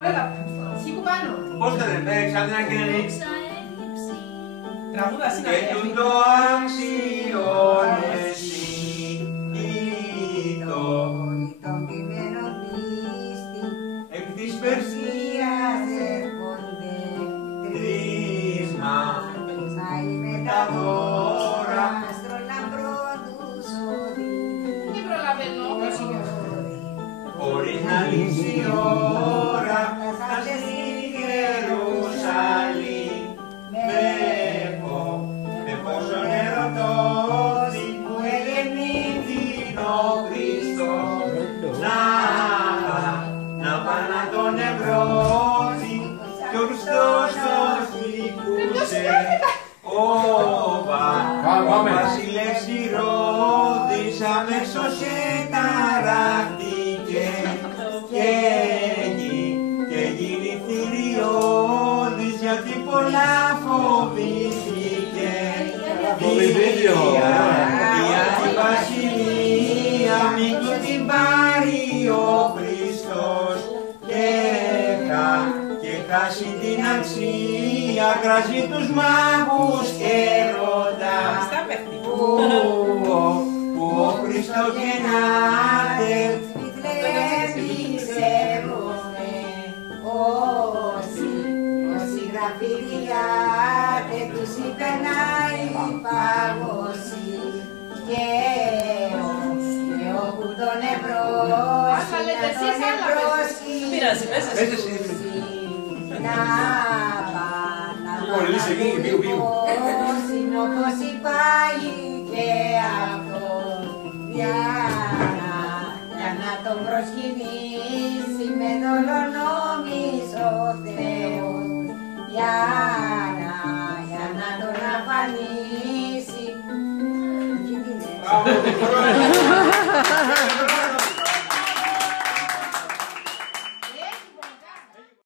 Σήκω πάνω. Πώς θα δεν παίξει, αν δεν αγγέλει. Τραγούδα Και συνάδελφοι. του το άξιον εσύ το εκ της Περσίας τρίσμα τα δώρα Δεν προλαβαίνω. χωρίς να λύσει η ώρα θα στη Ιερουσαλήμ με πόσον ερωτώθη που εγεννήθην ο Χριστός να πάει να τον ευρώθει κι ο Χριστός τον θλιπούσε ο βασιλεύς Ηρώδης αμέσως εταράχτηκε και γίνει θηριώδης γιατί πολλά φοβήθηκε η αντιβασιλεία μην του την πάρει ο Χριστός και χάσει την αξία κράζει τους μάγους και ρωτά που ο Χριστός γεννάται όσοι γραφειριάτε τους υπερνάει πάγωση και όπου τον εμπρόσχει να όπως υπάρχει και αυτό για να τον προσκυνήσει με δολονόμης ο Θεός για να τον αφανίσει.